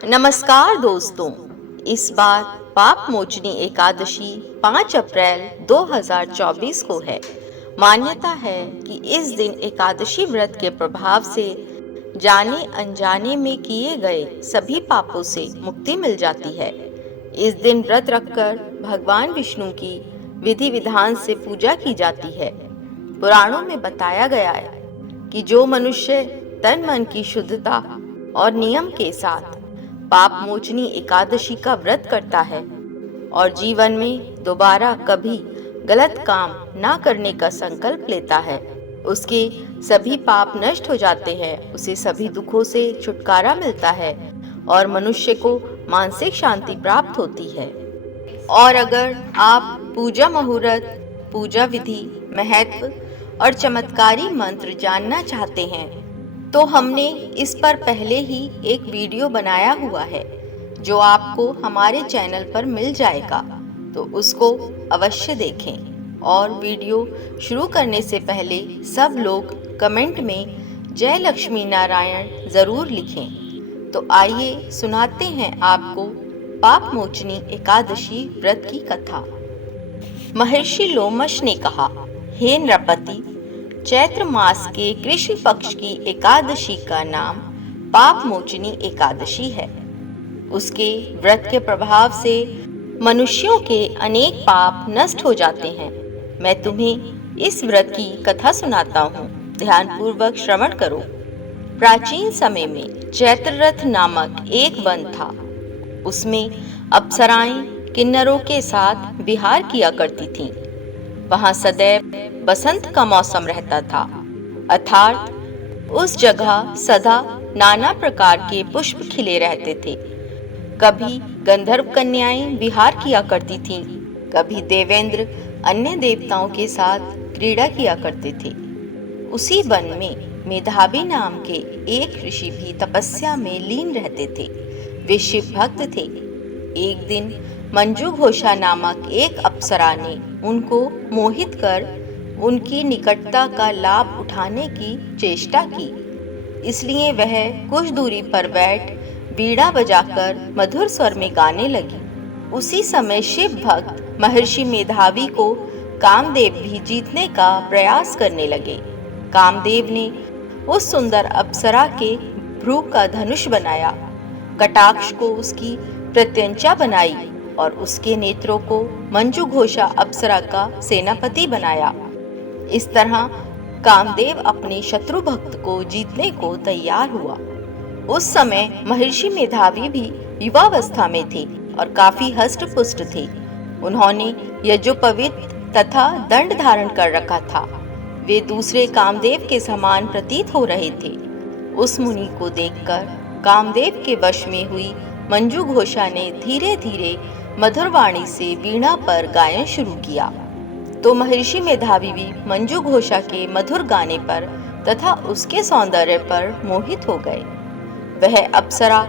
नमस्कार दोस्तों, इस बार पाप मोचनी एकादशी 5 अप्रैल 2024 को है। मान्यता है कि इस दिन एकादशी व्रत के प्रभाव से जाने अनजाने में किए गए सभी पापों से मुक्ति मिल जाती है। इस दिन व्रत रखकर भगवान विष्णु की विधि विधान से पूजा की जाती है। पुराणों में बताया गया है कि जो मनुष्य तन मन की शुद्धता और नियम के साथ पाप मोचनी एकादशी का व्रत करता है और जीवन में दोबारा कभी गलत काम ना करने का संकल्प लेता है, उसके सभी पाप नष्ट हो जाते हैं, उसे सभी दुखों से छुटकारा मिलता है और मनुष्य को मानसिक शांति प्राप्त होती है। और अगर आप पूजा मुहूर्त, पूजा विधि, महत्व और चमत्कारी मंत्र जानना चाहते हैं तो हमने इस पर पहले ही एक वीडियो बनाया हुआ है जो आपको हमारे चैनल पर मिल जाएगा, तो उसको अवश्य देखें। और वीडियो शुरू करने से पहले सब लोग कमेंट में जय लक्ष्मी नारायण जरूर लिखें। तो आइए सुनाते हैं आपको पाप मोचनी एकादशी व्रत की कथा। महर्षि लोमश ने कहा, हे नृपति, चैत्र मास के कृष्ण पक्ष की एकादशी का नाम पाप मोचनी एकादशी है। उसके व्रत के प्रभाव से मनुष्यों के अनेक पाप नष्ट हो जाते हैं। मैं तुम्हें इस व्रत की कथा सुनाता हूँ, ध्यानपूर्वक श्रवण करो। प्राचीन समय में चैत्ररथ नामक एक वन था। उसमें अप्सराएं किन्नरों के साथ विहार किया करती थीं। वहां सदैव बसंत का मौसम रहता था, अर्थात उस जगह सदा नाना प्रकार के पुष्प खिले रहते थे। कभी गंधर्व कन्याएं विहार किया करती थीं, कभी देवेंद्र अन्य देवताओं के साथ क्रीड़ा किया करते थे। उसी वन में मेधावी नाम के एक ऋषि भी तपस्या में लीन रहते थे। वे शिव भक्त थे। एक दिन मंजू घोषा नामक एक अप्सरा ने उनको मोहित कर उनकी निकटता का लाभ उठाने की चेष्टा की। इसलिए वह कुछ दूरी पर बैठ बीड़ा बजाकर मधुर स्वर में गाने लगी। उसी समय शिव भक्त महर्षि मेधावी को कामदेव भी जीतने का प्रयास करने लगे। कामदेव ने उस सुंदर अप्सरा के भ्रू का धनुष बनाया, कटाक्ष को उसकी प्रत्यंचा बनाई और उसके नेत्रों को मंजू घोषा अप्सरा का सेनापति बनाया। इस तरह कामदेव अपने शत्रु भक्त को जीतने को तैयार हुआ। उस समय महर्षि मेधावी भी युवावस्था में थे और काफी हष्ट पुष्ट थे। उन्होंने यज्ञोपवीत तथा दंड धारण कर रखा था। वे दूसरे कामदेव के समान प्रतीत हो रहे थे। उस मुनि को देखकर कामदेव के वश में हुई मंजू घोषा ने धीरे धीरे मधुर वाणी से वीणा पर गायन शुरू किया। तो महर्षि मेधावी भी मंजू घोषा के मधुर गाने पर तथा उसके सौंदर्य पर मोहित हो गए। वह अप्सरा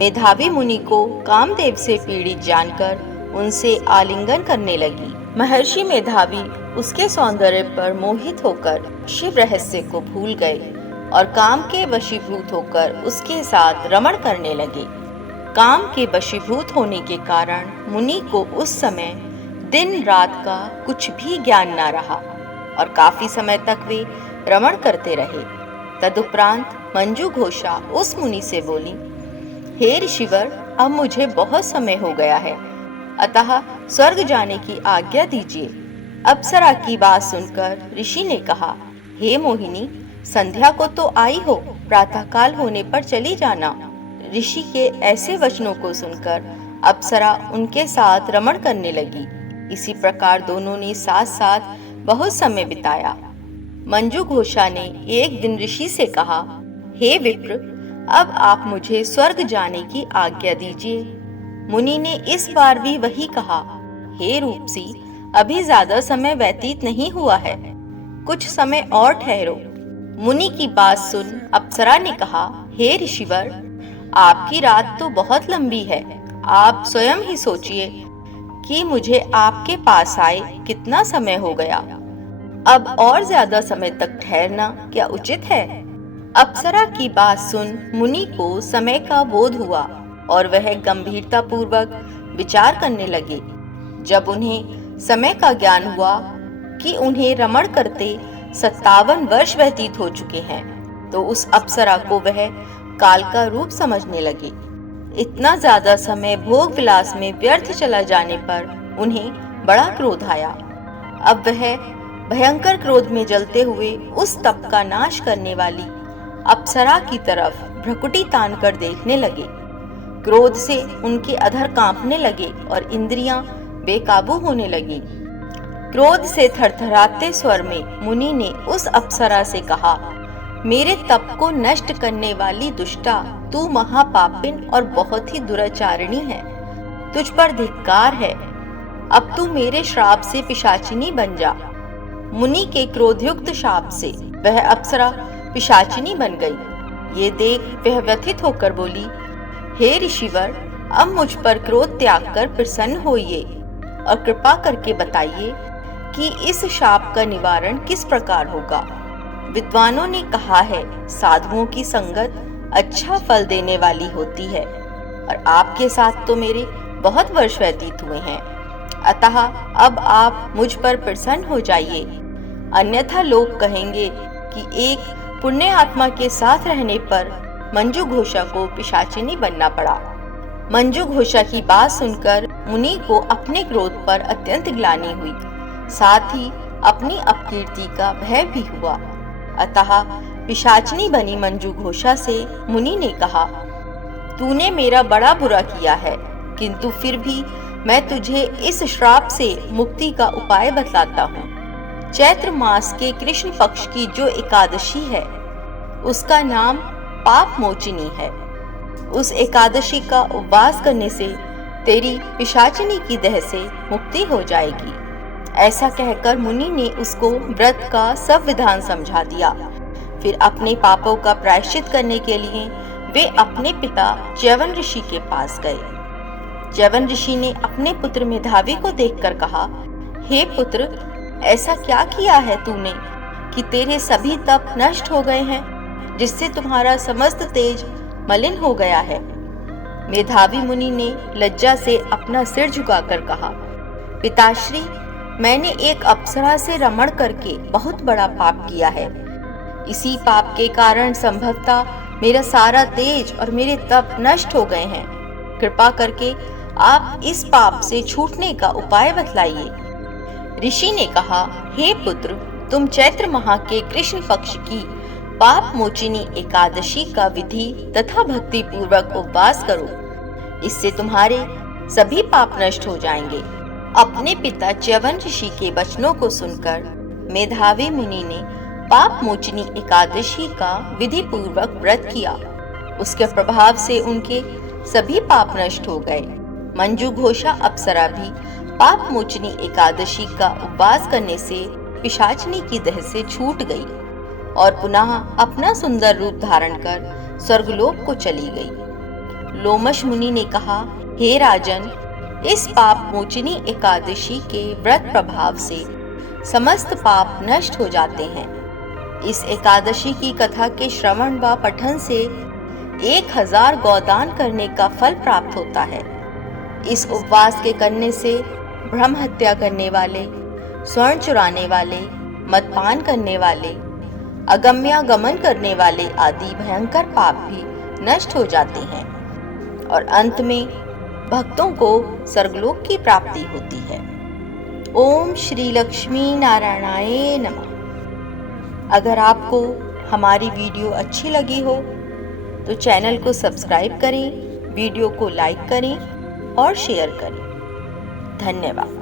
मेधावी मुनि को कामदेव से पीड़ित जानकर उनसे आलिंगन करने लगी। महर्षि मेधावी उसके सौंदर्य पर मोहित होकर शिव रहस्य को भूल गए और काम के वशीभूत होकर उसके साथ रमण करने लगे। काम के वशीभूत होने के कारण मुनि को उस समय दिन रात का कुछ भी ज्ञान न रहा और काफी समय तक वे रमण करते रहे। तदुपरांत मंजू घोषा उस मुनि से बोली, हे ऋषिवर, अब मुझे बहुत समय हो गया है, अतः स्वर्ग जाने की आज्ञा दीजिए। अप्सरा की बात सुनकर ऋषि ने कहा, हे मोहिनी, संध्या को तो आई हो, प्रातःकाल होने पर चली जाना। ऋषि के ऐसे वचनों को सुनकर अप्सरा उनके साथ रमण करने लगी। इसी प्रकार दोनों ने साथ साथ बहुत समय बिताया। मंजू घोषा ने एक दिन ऋषि से कहा, हे विप्र, अब आप मुझे स्वर्ग जाने की आज्ञा दीजिए। मुनि ने इस बार भी वही कहा, हे रूपसी, अभी ज्यादा समय व्यतीत नहीं हुआ है, कुछ समय और ठहरो। मुनि की बात सुन अप्सरा ने कहा, हे ऋषिवर, आपकी रात तो बहुत लंबी है। आप स्वयं ही सोचिए कि मुझे आपके पास आए कितना समय हो गया। अब और ज्यादा समय तक ठहरना क्या उचित है? अप्सरा की बात सुन मुनि को समय का बोध हुआ और वह गंभीरतापूर्वक विचार करने लगे। जब उन्हें समय का ज्ञान हुआ कि उन्हें रमण करते 57 वर्ष व्यतीत हो चुके हैं, तो उस अप्सरा को वह काल का रूप समझने लगे। इतना ज्यादा समय भोग विलास में व्यर्थ चला जाने पर उन्हें बड़ा क्रोध आया। अब वह भयंकर क्रोध में जलते हुए उस तप का नाश करने वाली अप्सरा की तरफ भ्रकुटी तान कर देखने लगे। क्रोध से उनके अधर कांपने लगे और इंद्रियां बेकाबू होने लगी। क्रोध से थरथराते स्वर में मुनि ने उस अप्सरा से कहा, मेरे तप को नष्ट करने वाली दुष्टा, तू महापापिन और बहुत ही दुराचारिणी है। तुझ पर धिक्कार है। अब तू मेरे श्राप से पिशाचिनी बन जा। मुनि के क्रोधयुक्त शाप से वह अप्सरा पिशाचिनी बन गई। ये देख वह व्यथित होकर बोली, हे ऋषिवर, अब मुझ पर क्रोध त्याग कर प्रसन्न होइए और कृपा करके बताइए कि इस शाप का निवारण किस प्रकार होगा। विद्वानों ने कहा है, साधुओं की संगत अच्छा फल देने वाली होती है और आपके साथ तो मेरे बहुत वर्ष व्यतीत हुए हैं। अतः अब आप मुझ पर प्रसन्न हो जाइए, अन्यथा लोग कहेंगे कि एक पुण्य आत्मा के साथ रहने पर मंजू घोषा को पिशाचिनी बनना पड़ा। मंजू घोषा की बात सुनकर मुनि को अपने क्रोध पर अत्यंत ग्लानि हुई, साथ ही अपनी अपकीर्ति का भय भी हुआ। अतः पिशाचिनी बनी मंजू घोषा से मुनि ने कहा, तूने मेरा बड़ा बुरा किया है, किंतु फिर भी मैं तुझे इस श्राप से मुक्ति का उपाय बतलाता हूँ। चैत्र मास के कृष्ण पक्ष की जो एकादशी है, उसका नाम पाप मोचिनी है। उस एकादशी का उपवास करने से तेरी पिशाचिनी की देह से मुक्ति हो जाएगी। ऐसा कहकर मुनि ने उसको व्रत का सब विधान समझा दिया। फिर अपने पापों का प्रायश्चित करने के लिए वे अपने पिता च्यवन ऋषि के पास गए। च्यवन ऋषि ने अपने पुत्र मेधावी को देखकर कहा, हे पुत्र, ऐसा क्या किया है तूने कि तेरे सभी तप नष्ट हो गए हैं, जिससे तुम्हारा समस्त तेज मलिन हो गया है। मेधावी मुनि ने लज्जा से अपना सिर झुकाकर कहा, पिताश्री, मैंने एक अप्सरा से रमण करके बहुत बड़ा पाप किया है। इसी पाप के कारण संभवतः मेरा सारा तेज और मेरे तप नष्ट हो गए हैं। कृपा करके आप इस पाप से छूटने का उपाय बतलाइए। ऋषि ने कहा, हे पुत्र, तुम चैत्र माह के कृष्ण पक्ष की पाप मोचिनी एकादशी का विधि तथा भक्ति पूर्वक उपवास करो। इससे तुम्हारे सभी पाप नष्ट हो जाएंगे। अपने पिता च्यवन ऋषि के वचनों को सुनकर मेधावी मुनि ने पाप मोचिनी एकादशी का विधि पूर्वक व्रत किया। उसके प्रभाव से उनके सभी पाप नष्ट हो गए। मंजू घोषा अप्सरा भी पाप मोचिनी एकादशी का उपवास करने से पिशाचिनी की देह से छूट गई और पुनः अपना सुंदर रूप धारण कर स्वर्गलोक को चली गई। लोमश मुनि ने कहा, हे राजन, इस पाप मोचिनी एकादशी के व्रत प्रभाव से समस्त पाप नष्ट हो जाते हैं। इस एकादशी की कथा के श्रवण व पठन से 1000 गौदान करने का फल प्राप्त होता है। इस उपवास के करने से ब्रह्म हत्या करने वाले, स्वर्ण चुराने वाले, मदपान करने वाले, अगम्यागमन करने वाले आदि भयंकर पाप भी नष्ट हो जाते हैं और अंत में भक्तों को स्वर्गलोक की प्राप्ति होती है। ओम श्री लक्ष्मी नारायणाय नमः। अगर आपको हमारी वीडियो अच्छी लगी हो तो चैनल को सब्सक्राइब करें, वीडियो को लाइक करें और शेयर करें। धन्यवाद।